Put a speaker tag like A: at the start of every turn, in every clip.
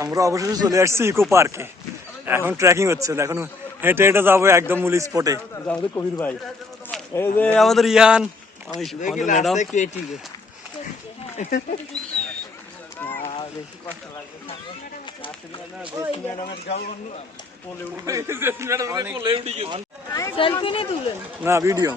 A: আমরা অবশেষে চলে আসছি ইকো পার্কে। এখন ট্রেকিং হচ্ছে এখন হেঁটে হেঁটে যাব একদম মূল স্পটে আমাদের কবির ভাই। এই যে আমাদের ইয়ান ম্যাডাম
B: সেলফি নিয়ে তুলেন
A: না ভিডিও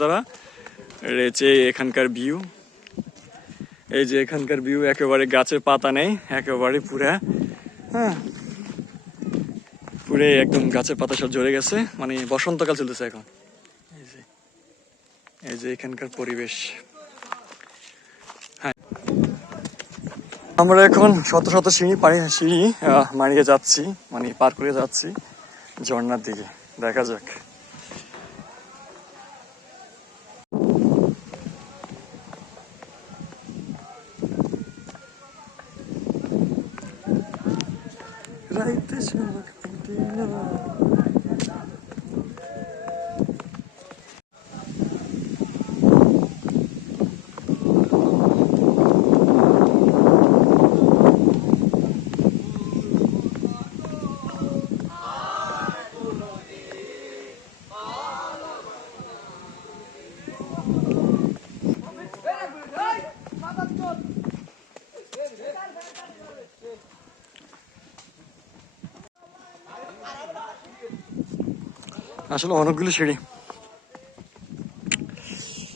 A: দ্বারা রয়েছে এখানকার ভিউ এই যে এখানকার ভিউ একেবারে গাছের পাতা নেই, একেবারে পুরা। হ্যাঁ। পুরে একদম গাছের পাতা সব ঝরে গেছে মানে বসন্তকাল চলতেছে এখন। এই যে এই যে এখানকার পরিবেশ। হ্যাঁ। আমরা এখন শত শত সিঁড়ি, পানি সিঁড়ি মারিয়ে যাচ্ছি মানে পার করে যাচ্ছি ঝর্ণার দিকে। দেখা যাক। 是？আসলে অনেকগুলো সিঁড়ি।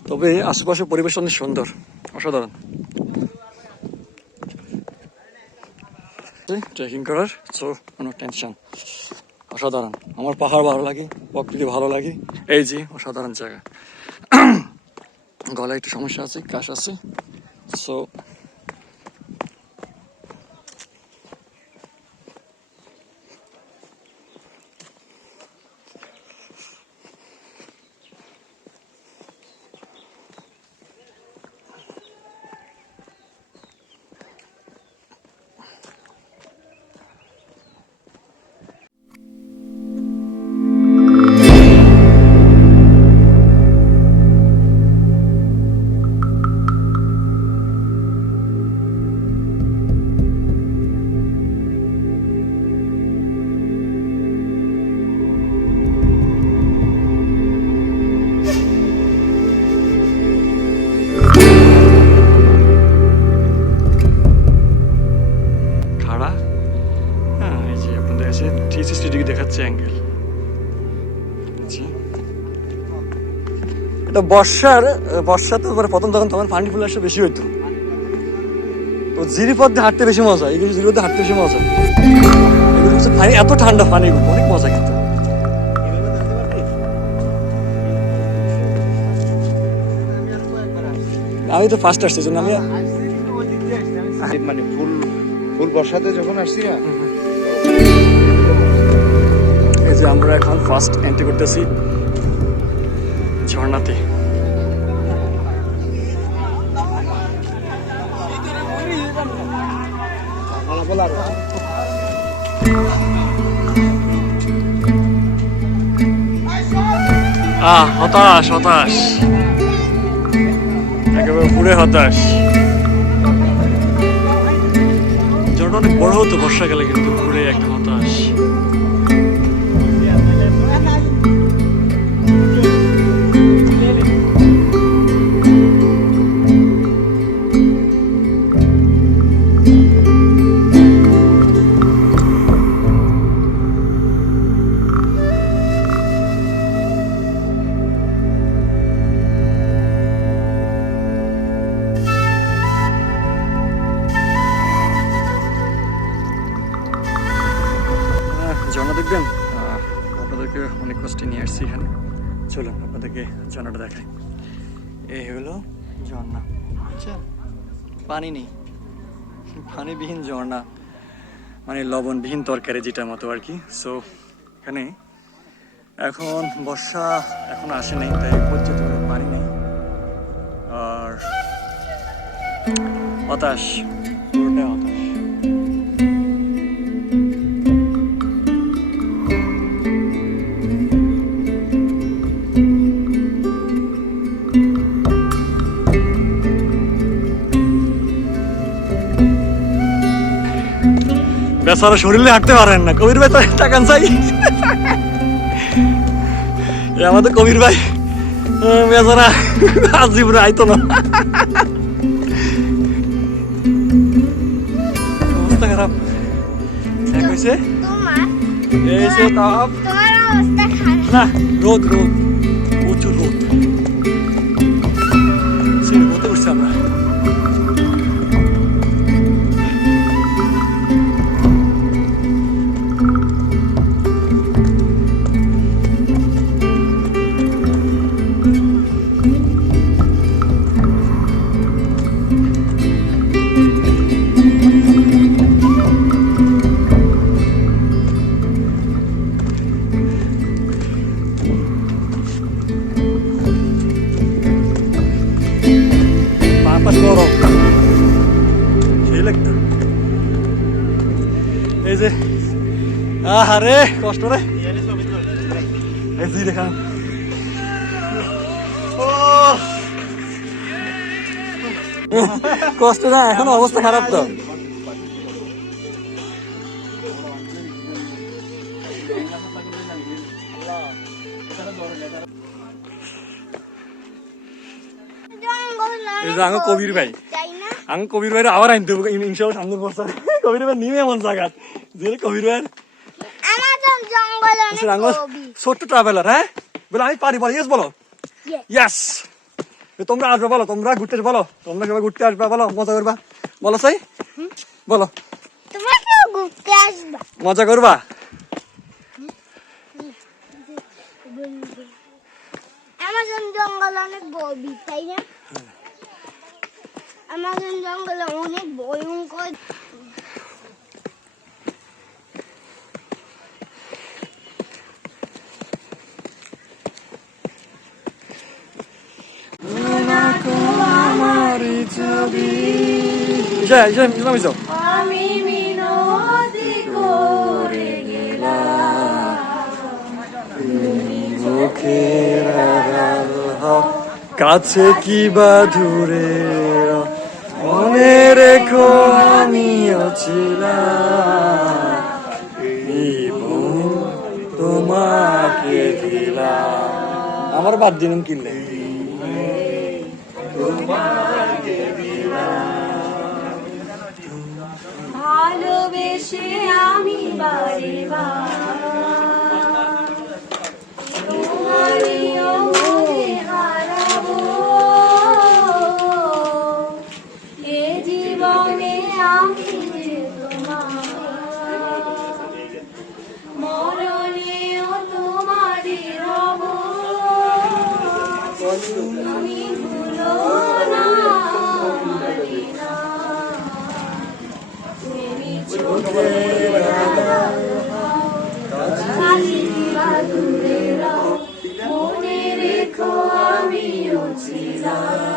A: তবে আশেপাশে পরিবেশ অনেক সুন্দর, অসাধারণ। ট্রেকিং করার সো কোনো টেনশন অসাধারণ। আমার পাহাড় ভালো লাগে, প্রকৃতি ভালো লাগে। এই যে, অসাধারণ জায়গা। গলায় একটু সমস্যা আছে, কাশ আছে। সো দেখাচ্ছে অ্যাঙ্গেল। এটা বর্ষার বর্ষাতে মানে প্রথম তখন তখন পানি ফুল আসা বেশি হইতো। তো জিরি পথে হাঁটতে বেশি মজা এগুলো জিরি পথে হাঁটতে বেশি মজা। এগুলো হচ্ছে পানি এত ঠান্ডা পানি অনেক মজা কিন্তু আমি তো ফার্স্ট আসছি জন্য আমি
C: মানে ফুল ফুল বর্ষাতে যখন আসছি না
A: যে আমরা এখন ফার্স্ট এন্ট্রি করতেছি। ঝর্ণাতে। আহ, হতাশ হতাশ। একেবারে পুরে হতাশ। ঝড়টা অনেক বড় হতো, বর্ষাকালে কিন্তু পুরে একটা হতাশ। পানি নেই পানিবিহীন ঝর্ণা মানে লবণবিহীন তরকারি যেটা মতো আর কি। সো এখানে এখন বর্ষা এখন আসে নাই, তাই পর্যন্ত পানি নেই। আর হতাশ বেচারা শরীরে হাঁটতে পারেন না। কবির ভাই তো টাকান চাই। আমাদের কবির ভাই বেচারা আজীবনে আইতো না। অবস্থা খারাপ। হয়েছে এই সে তাপ না রোদ রোদ। এই যে আহারে কষ্ট রে। এই যে দেখান। কষ্ট না এখন অবস্থা খারাপ তো। আঙ্গ কবির ভাই। আমি কবির ভাইয়ের আবার আনতে ইনশাল্লাহ সামনে বছর কবির নিমে এমন জায়গা যে কবির। ছোট্ট ট্রাভেলার হ্যাঁ? বলে আমি পারি বলো? ইয়েস বলো. ইয়াস তোমরা আসবে বলো। তোমরা ঘুরতে বলো। তোমরা সবাই ঘুরতে আসবে বলো। মজা করবা? বলো সাই। বলো। মজা করবা?
D: আমাজন জঙ্গল অনেক গভীর তাই না? আমাজন জঙ্গলে অনেক ভয়ঙ্কর
A: ইসা ইসা ইসলাম
B: আমি মিনতি করে
A: মুখের আড়াল কাছে কি বা দূরে মনে রেখো আমিও ছিলাম। তোমাকে দিলাম। আমার বাদ দিলাম। কিনলে
B: ভালোবেসে আমি বারে জীবনে আমি মরণেও তোমারই তুমি ছিলাম।